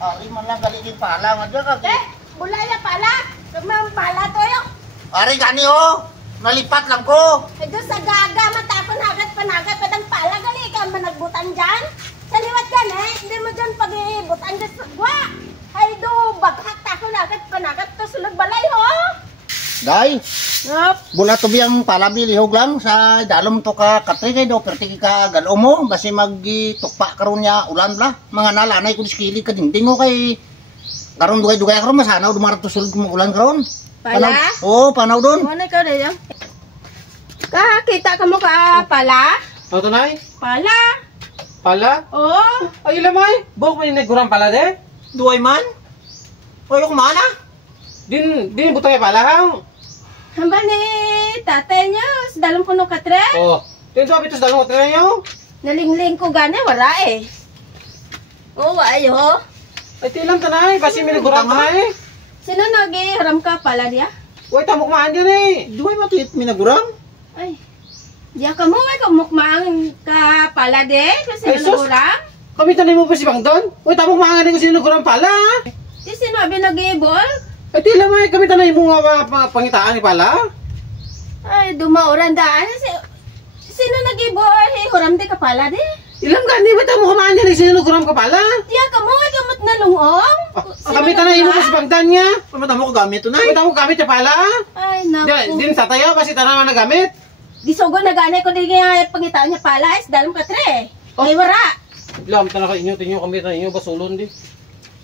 Ari man lang galigid pala nga dyan kag. Bulaya pala. Kamang pala to yun. Ari gani ho. Nalipat lang ko. Ito sa gaga matapon hagat panagat padang pala gali ka managbutan dyan. Sa liwat yan hindi mo dyan pag-ibutan dyan sa gwa. Ay do baghak takon hagat panagat to sulog balay ho. Day. Yup. Bula to biyang palabi lihog lang sa dalom to ka katri kay do perti ka galo mo basi magtukpa karon nya ulan bla. Mga nalanay ko diskili ka dingding ho kay karon dugay-dugay karon masanaw dumarato sulod mo ulan karon. Pala? Oo, panaw doon. Ano ikaw na yan? Kakita ka mo ka pala? Ano to, Nay? Pala? Pala? Oo. Ay, lamay. Buk may nagurang pala de. Duway man? Oy, ko mana? Din butang pala ha. Hamba ni tatay niyo, sa dalong puno katre? Oh. Din to abitos dalong hotel niyo. Nalingling ko gani, wala eh. Oo, ayo. Ay, tilam tanay. Basi may nagurang tanay. Sino nag-iharam ka pala niya? Uy, tamok maan din eh. Duway matuyit minagurang? Ay, diya ka mo, may kamukmaan ka pala de, kasi Ay, sus! nagurang. Kami tanay mo pa si Bang Don. Uy, tamok maan din ko sino nagurang pala. Di sinabi nag-ibol? Ay, tilam ay. Kami tanay mo nga pangitaan ni pala. Ay, dumauran daan. Sino nag-ibol? Hihuram di ka pala de? Ilang gani ba tamok maan din sino nagurang ka pala? Diya ka mo, may kamot na lungong. Kami tanay mo pa si Bang Don niya. Pamatamo ko gamit to na. Uy, tamok gamit niya pala. Ay, naku. Din sa tayo kasi tanang na gamit. Gisugo na gani ko di nga pangitaan niya pala, is dalong katre. Ay, wara. Lam tanang ka inyo, tinyo kami tanay inyo basulon di.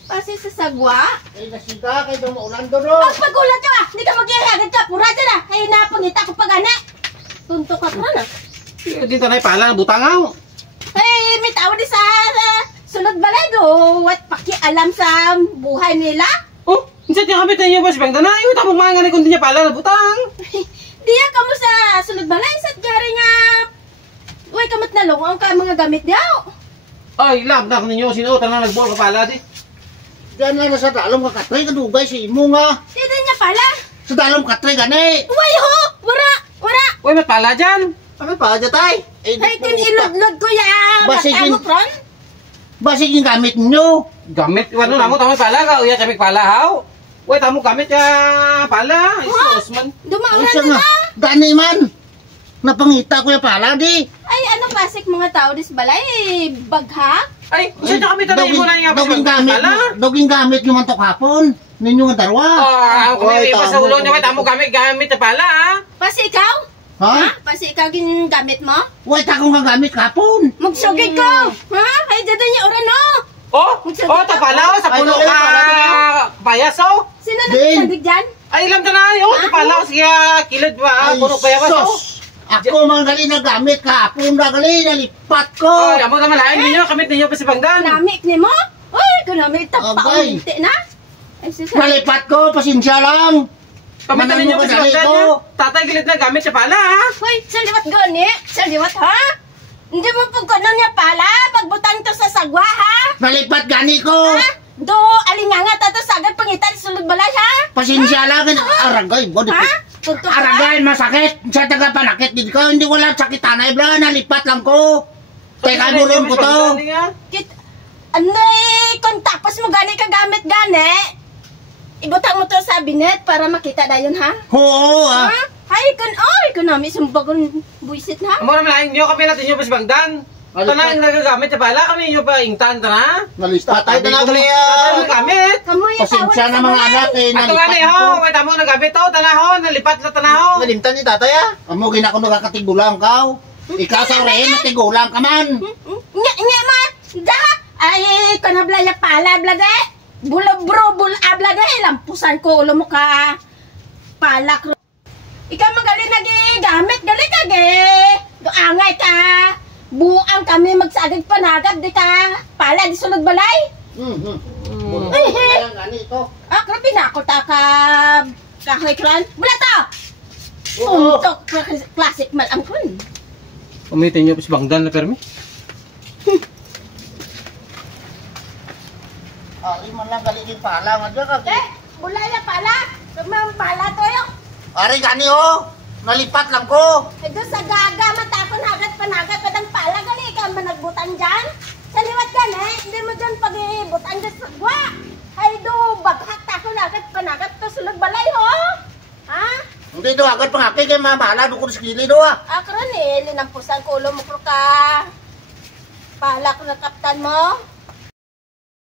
Kasi sa sagwa. Ay, nasika kay dumaulan doon. Ang pagulat ka, hindi ka mag-ihagad ka, pura dyan ah. Ay, napangita ko pa gani. Tunto ka pa na. Din tanay pala butangaw. Ay, may tao di sa sunod balay do. What pakialam sa buhay nila? Oh, insa tiya kami tayo ba si Bang Danay? Uy, tamok mga nga kundi niya pala na butang. Diya ka mo sa sunod balay, sa gari nga. Uy, kamot na lungong ka mga gamit daw. Ay, lam na ninyo sino tanang nagbol ka pala di. Diyan na sa dalom ka katri kadugay si imo nga. Dito niya pala. Sa dalom katri gani. Uy ho, wara, wara. Uy, may pala dyan. Kami pa dyan tay. Ay, kung iludlod ko ya, Basigin. matamo pron. Basig yung gamit nyo. Gamit, ano namo tamo pala ka, uya kami pala haw. Uy, tamo gamit ya pala. Isus man. Dumauran Ay, na nga. na. Gani man. Napangita ko yung pala di. Ay, ano pasik mga tao dis balay? Baghak? Ay, insa tiya kami tanay mo na nga Doging pala. gamit. Doging gamit nyo man to kapon. Ninyo nga darwa. Ah, kami Oy, iba sa ulo niya, tamo gamit na pala ha. Pasi ikaw? Ha? Pasi ikaw gingamit mo? Uy, takong nga gamit kapon. Magsugid ko! Ha? Ay, dito niya oran no! Oh, ta pala oh, sa puno Ay, ka. pala niyo. Payas oh. Sino Din. nagsadig dyan? Ay, ilam tanay oh, ta pala siya kilid ba, puno payas oh. sos. Ako mga gali na gamit kapon na gali. Nalipat ko. Ay, amo naman lain ninyo, kamit ninyo pa si Bangdan. Namik ni mo? Uy, kunamit Abay. tapaunti na. Ay, susa. Nalipat ko. Pasensya lang. Kamit ninyo pa si Manang mo Bangdan ko. niyo. Tatay kilid na gamit siya pala ha. Uy, sa liwat gani? Sa liwat ha? Hindi mo po gano'n niya pala. Pagbutang to sa sagwa ha? Nalipat gani ko. Ha? Do, alinganga tato sagad pangitan sulod balay ha? Pasensya lang. Aragay. Body Ha? Tunto ka? Aragay, masakit. Sa taga panakit din ko. Hindi wala sakit tanay bla. Nalipat lang ko. Teka, bulon ko to. Kit, anay, kung tapos mo gani kagamit gani, ibutang mo to sa binet para makita na yun ha? Oo, Ha? ah. Ay, kun nami sumbagon buisit ha? Amo naman lain niyo, kami natin niyo pa si Bangdan. Tanang nagagamit siya pala, kami niyo pa ingtan tana. Nalipat. Tatay, Sabi ko, tanagli, Ano gamit? Kamu yung Pasensya na mga anak eh. Ato nga Nalipat ni ho, ko. may tamo nagamit to, tanaho, nalipat na tanaho. Nalimtan ni tatay ah. Amo gina ko nagkakatigulang ka. Ikaw sa rin, matigulang ka man. Nya ma, da, ay, kanablaya pala, blade. Bula bro, bula blade, lampusan ko, ulo mo ka. Palak. Ikaw magaling nagigamit, galing ka, ge. Doangay ka. Buang kami magsagad panagad, di ka. Pala, di sulod balay. Ganito. Ah, grabe na ako taka. Kahoy kran. Bula to! Oo. Untok, classic man ang kun. Umitin niyo pa si Bangdan na permi. Ari man lang galigid pala nga dyan kag. Bulaya pala. Kamang pala to yun. Ari gani ho. Nalipat lang ko. Ito sa gaga, matapon hagat panagat, padang pala gali ka managbutan dyan. Sa liwat ka na, hindi mo dyan pag-ibutan dyan sa gwa. Hindi do agad pangaki kay mamahala do ko skili do ah. Akron eh, linampusan ko ulo mo kro ka. Palak na kaptan mo.